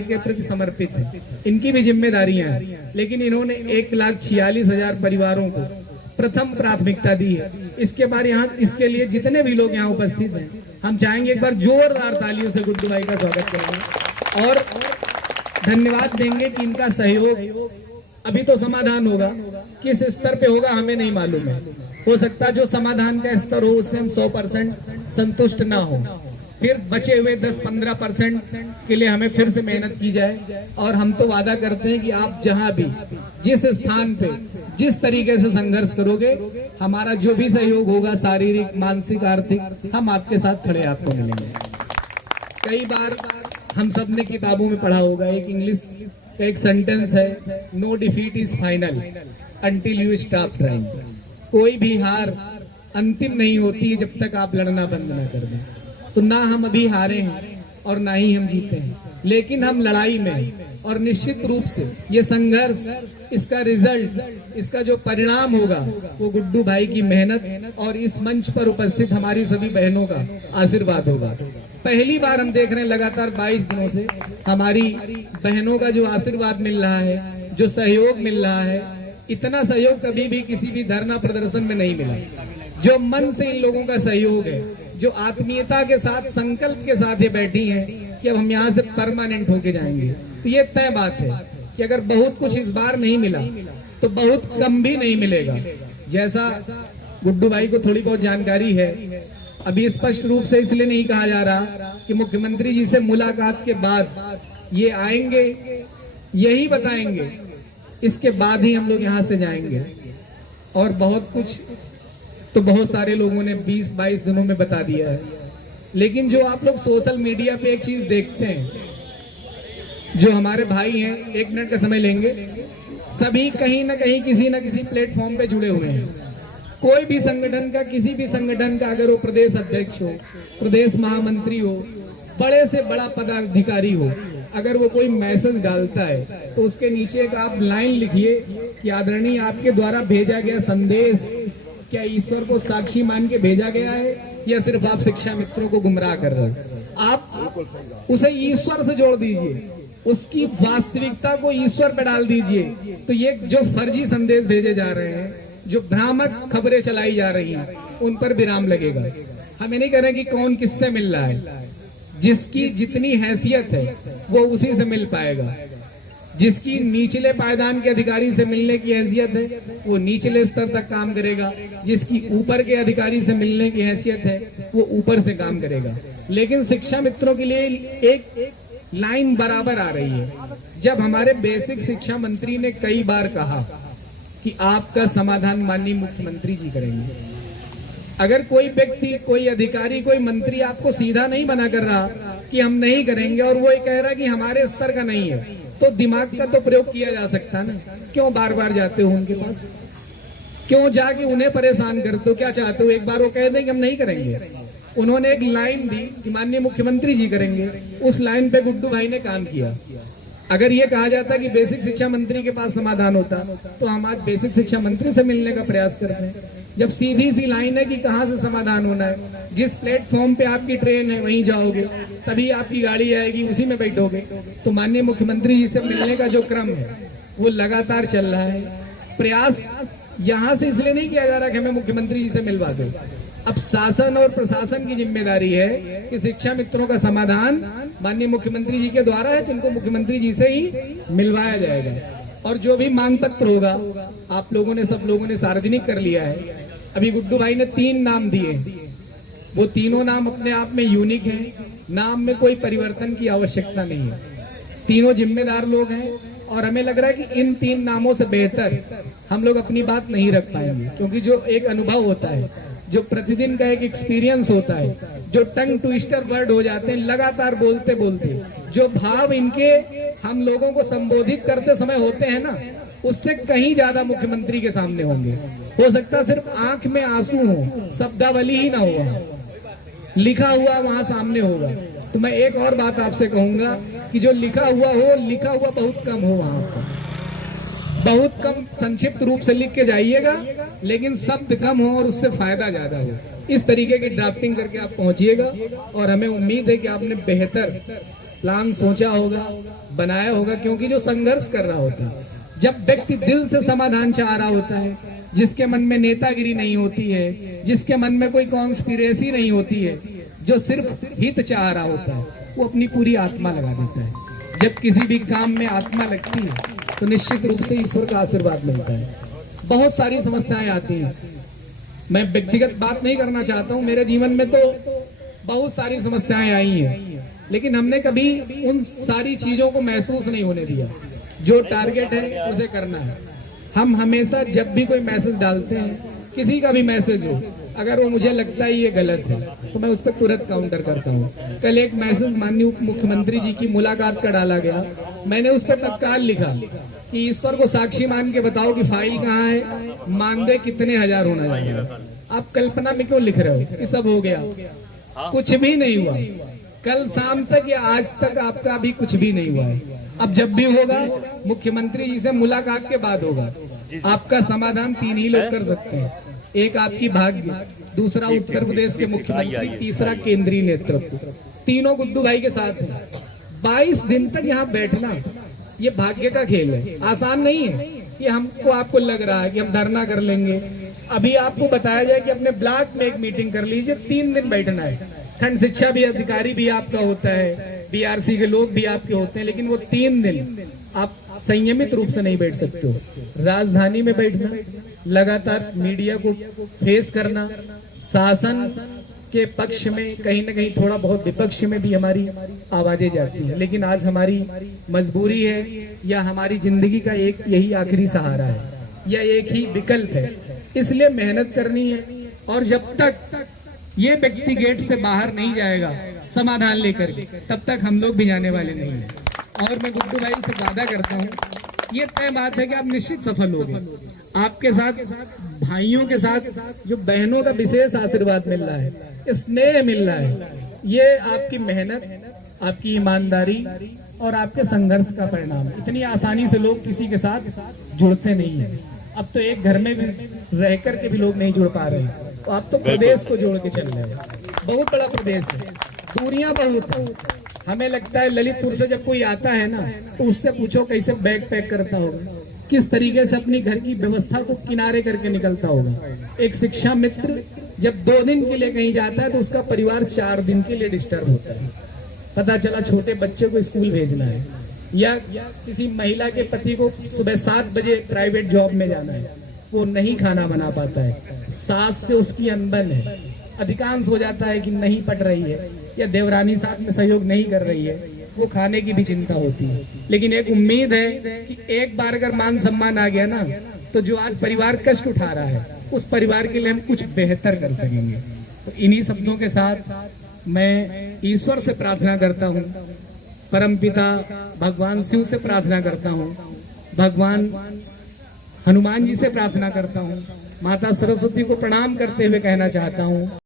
के प्रति समर्पित है, इनकी भी जिम्मेदारियां हैं, लेकिन इन्होंने 1,46,000 परिवारों को प्रथम प्राथमिकता दी है। इसके बाद यहाँ इसके लिए जितने भी लोग यहाँ उपस्थित हैं, हम चाहेंगे एक बार जोरदार तालियों से गुड्डू भाई का स्वागत करेंगे और धन्यवाद देंगे कि इनका सहयोग अभी तो समाधान होगा, किस स्तर पे होगा हमें नहीं मालूम है। हो सकता है जो समाधान का स्तर हो उससे हम 100% संतुष्ट ना हो, फिर बचे हुए 10-15% के लिए हमें फिर से मेहनत की जाए। और हम तो वादा करते हैं कि आप जहां भी जिस स्थान पे जिस तरीके से संघर्ष करोगे, हमारा जो भी सहयोग होगा शारीरिक मानसिक आर्थिक, हम आपके साथ खड़े आपको मिलेंगे। कई बार हम सब ने किताबों में पढ़ा होगा, एक इंग्लिश का एक सेंटेंस है, no defeat is final until you stop trying. कोई भी हार अंतिम नहीं होती जब तक आप लड़ना बंद ना कर दें। तो ना हम अभी हारे हैं और ना ही हम जीते हैं, लेकिन हम लड़ाई में हैं। और निश्चित रूप से ये संघर्ष, इसका रिजल्ट, इसका जो परिणाम होगा वो गुड्डू भाई की मेहनत और इस मंच पर उपस्थित हमारी सभी बहनों का आशीर्वाद होगा। पहली बार हम देख रहे हैं लगातार 22 दिनों से हमारी बहनों का जो आशीर्वाद मिल रहा है, जो सहयोग मिल रहा है, इतना सहयोग कभी भी किसी भी धरना प्रदर्शन में नहीं मिला। जो मन से इन लोगों का सहयोग है, जो आत्मीयता के साथ संकल्प के साथ ये बैठी हैं कि अब हम यहाँ से परमानेंट होके जाएंगे, तो ये तय बात है कि अगर बहुत कुछ इस बार नहीं मिला तो बहुत कम भी नहीं मिलेगा। जैसा गुड्डू भाई को थोड़ी बहुत जानकारी है, अभी स्पष्ट रूप से इसलिए नहीं कहा जा रहा कि मुख्यमंत्री जी से मुलाकात के बाद ये आएंगे, यही बताएंगे, इसके बाद ही हम लोग यहाँ से जाएंगे। और बहुत कुछ तो बहुत सारे लोगों ने 20-22 दिनों में बता दिया है, लेकिन जो आप लोग सोशल मीडिया पे एक चीज देखते हैं, जो हमारे भाई हैं, 1 मिनट का समय लेंगे, सभी कहीं ना कहीं किसी न किसी प्लेटफॉर्म पे जुड़े हुए हैं। कोई भी संगठन का, किसी भी संगठन का, अगर वो प्रदेश अध्यक्ष हो, प्रदेश महामंत्री हो, बड़े से बड़ा पदाधिकारी हो, अगर वो कोई मैसेज डालता है तो उसके नीचे एक आप लाइन लिखिए कि आदरणीय आपके द्वारा भेजा गया संदेश क्या ईश्वर को साक्षी मान के भेजा गया है या सिर्फ आप शिक्षा मित्रों को गुमराह कर रहे हैं। आप उसे ईश्वर से जोड़ दीजिए, उसकी वास्तविकता को ईश्वर पे डाल दीजिए, तो ये जो फर्जी संदेश भेजे जा रहे हैं, जो भ्रामक खबरें चलाई जा रही हैं, उन पर विराम लगेगा। हमें नहीं कह रहे कि कौन किससे मिल रहा है, जिसकी जितनी हैसियत है वो उसी से मिल पाएगा। जिसकी निचले पायदान के अधिकारी से मिलने की हैसियत है वो निचले स्तर तक काम करेगा, जिसकी ऊपर के अधिकारी से मिलने की हैसियत है वो ऊपर से काम करेगा। लेकिन शिक्षा मित्रों के लिए एक लाइन बराबर आ रही है। जब हमारे बेसिक शिक्षा मंत्री ने कई बार कहा कि आपका समाधान माननीय मुख्यमंत्री जी करेंगे, अगर कोई व्यक्ति, कोई अधिकारी, कोई मंत्री आपको सीधा नहीं बना कर रहा कि हम नहीं करेंगे और वो ये कह रहा है कि हमारे स्तर का नहीं है, तो दिमाग का तो प्रयोग किया जा सकता ना। क्यों बार बार जाते हो उनके पास, क्यों जाके उन्हें परेशान करते हो? क्या चाहते हो? एक बार वो कह दें कि हम नहीं करेंगे। उन्होंने एक लाइन दी कि माननीय मुख्यमंत्री जी करेंगे, उस लाइन पे गुड्डू भाई ने काम किया। अगर ये कहा जाता कि बेसिक शिक्षा मंत्री के पास समाधान होता तो हम आज बेसिक शिक्षा मंत्री से मिलने का प्रयास करते हैं। जब सीधी सी लाइन है कि कहाँ से समाधान होना है, जिस प्लेटफॉर्म पे आपकी ट्रेन है वहीं जाओगे, तभी आपकी गाड़ी आएगी, उसी में बैठोगे। तो माननीय मुख्यमंत्री जी से मिलने का जो क्रम है वो लगातार चल रहा है। प्रयास यहाँ से इसलिए नहीं किया जा रहा कि हमें मुख्यमंत्री जी से मिलवा दो। अब शासन और प्रशासन की जिम्मेदारी है कि शिक्षा मित्रों का समाधान माननीय मुख्यमंत्री जी के द्वारा है, तो इनको मुख्यमंत्री जी से ही मिलवाया जाएगा। और जो भी मांग पत्र होगा आप लोगों ने, सब लोगों ने सार्वजनिक कर लिया है। अभी गुड्डू भाई ने 3 नाम दिए, वो तीनों नाम अपने आप में यूनिक हैं, नाम में कोई परिवर्तन की आवश्यकता नहीं है। तीनों जिम्मेदार लोग हैं और हमें लग रहा है कि इन 3 नामों से बेहतर हम लोग अपनी बात नहीं रख पाएंगे, क्योंकि जो एक अनुभव होता है, जो प्रतिदिन का एक एक्सपीरियंस होता है, जो टंग ट्विस्टर वर्ड हो जाते हैं लगातार बोलते बोलते, जो भाव इनके हम लोगों को संबोधित करते समय होते हैं ना, उससे कहीं ज्यादा मुख्यमंत्री के सामने होंगे। हो सकता सिर्फ आंख में आंसू हो, शब्दावली ही ना हो, लिखा हुआ वहां सामने होगा। तो मैं एक और बात आपसे कहूंगा कि जो लिखा हुआ हो, लिखा हुआ बहुत कम हो, वहां पर बहुत कम संक्षिप्त रूप से लिख के जाइएगा, लेकिन शब्द कम हो और उससे फायदा ज्यादा हो। इस तरीके की ड्राफ्टिंग करके आप पहुंचिएगा और हमें उम्मीद है कि आपने बेहतर प्लान सोचा होगा, बनाया होगा, क्योंकि जो संघर्ष कर रहा होता है, जब व्यक्ति दिल से समाधान चाह रहा होता है, जिसके मन में नेतागिरी नहीं होती है, जिसके मन में कोई कॉन्स्पिरेसी नहीं होती है, जो सिर्फ हित चाह रहा होता है, वो अपनी पूरी आत्मा लगा देता है। जब किसी भी काम में आत्मा लगती है तो निश्चित रूप से ईश्वर का आशीर्वाद मिलता है। बहुत सारी समस्याएं आती हैं, मैं व्यक्तिगत बात नहीं करना चाहता हूं, मेरे जीवन में तो बहुत सारी समस्याएं आई हैं, लेकिन हमने कभी उन सारी चीजों को महसूस नहीं होने दिया। जो टारगेट है उसे करना है। हम हमेशा जब भी कोई मैसेज डालते हैं, किसी का भी मैसेज हो, अगर वो मुझे लगता है ये गलत है तो मैं उस पर तुरंत काउंटर करता हूँ। कल एक मैसेज माननीय उप मुख्यमंत्री जी की मुलाकात का डाला गया, मैंने उस पर तत्काल लिखा कि ईश्वर को साक्षी मान के बताओ कि फाइल कहाँ है, मानदेय कितने हजार होना चाहिए। आप कल्पना में क्यों लिख रहे हो कि सब हो गया? कुछ भी नहीं हुआ। कल शाम तक या आज तक आपका भी कुछ भी नहीं हुआ है। अब जब भी होगा मुख्यमंत्री जी से मुलाकात के बाद होगा। आपका समाधान 3 ही लोग कर सकते हैं, एक आपकी भाग्य, दूसरा उत्तर प्रदेश के मुख्यमंत्री, तीसरा केंद्रीय नेतृत्व। तीनों गुड्डू भाई के साथ हैं। 22 दिन तक यहाँ बैठना ये भाग्य का खेल है, आसान नहीं है कि हमको आपको लग रहा है कि हम धरना कर लेंगे। अभी आपको बताया जाए कि अपने ब्लॉक में एक मीटिंग कर लीजिए, 3 दिन बैठना है। खंड शिक्षा भी अधिकारी भी आपका होता है, बीआरसी के लोग भी आपके होते हैं, लेकिन वो 3 दिन आप संयमित रूप से नहीं बैठ सकते हो। राजधानी में बैठना, लगातार मीडिया को फेस करना, शासन के पक्ष में कहीं ना कहीं थोड़ा बहुत विपक्ष में भी हमारी आवाजें जाती हैं, लेकिन आज हमारी मजबूरी है या हमारी जिंदगी का एक यही आखिरी सहारा है या एक ही विकल्प है, इसलिए मेहनत करनी है। और जब तक ये व्यक्ति गेट से बाहर नहीं जाएगा समाधान लेकर के, तब तक हम लोग भी जाने वाले नहीं हैं। और मैं गुड्डू भाई से वादा करता हूँ, ये तय बात है कि आप निश्चित सफल होंगे। आपके साथ भाइयों के साथ जो बहनों का विशेष आशीर्वाद मिल रहा है, स्नेह मिल रहा है, ये आपकी मेहनत, आपकी ईमानदारी और आपके संघर्ष का परिणाम। इतनी आसानी से लोग किसी के साथ जुड़ते नहीं है। अब तो एक घर में भी रह कर के भी लोग नहीं जुड़ पा रहे हैं, तो आप तो प्रदेश को जोड़ के चल रहे हैं। बहुत बड़ा प्रदेश है, दूरियां बहुत है। हमें लगता है ललितपुर से जब कोई आता है ना, तो उससे पूछो कैसे बैग पैक करता होगा, किस तरीके से अपनी घर की व्यवस्था को किनारे करके निकलता होगा। एक शिक्षा मित्र जब 2 दिन के लिए कहीं जाता है तो उसका परिवार 4 दिन के लिए डिस्टर्ब होता है। पता चला छोटे बच्चे को स्कूल भेजना है या किसी महिला के पति को सुबह 7 बजे प्राइवेट जॉब में जाना है, वो नहीं खाना बना पाता है, सास से उसकी अनबन है, अधिकांश हो जाता है कि नहीं पट रही है या देवरानी साथ में सहयोग नहीं कर रही है, वो खाने की भी चिंता होती है। लेकिन एक उम्मीद है कि एक बार अगर मान सम्मान आ गया ना, तो जो आज परिवार कष्ट उठा रहा है उस परिवार के लिए हम कुछ बेहतर कर सकेंगे। तो इन्हीं शब्दों के साथ मैं ईश्वर से प्रार्थना करता हूँ, परमपिता भगवान शिव से प्रार्थना करता हूँ, भगवान हनुमान जी से प्रार्थना करता हूँ, माता सरस्वती को प्रणाम करते हुए कहना चाहता हूँ।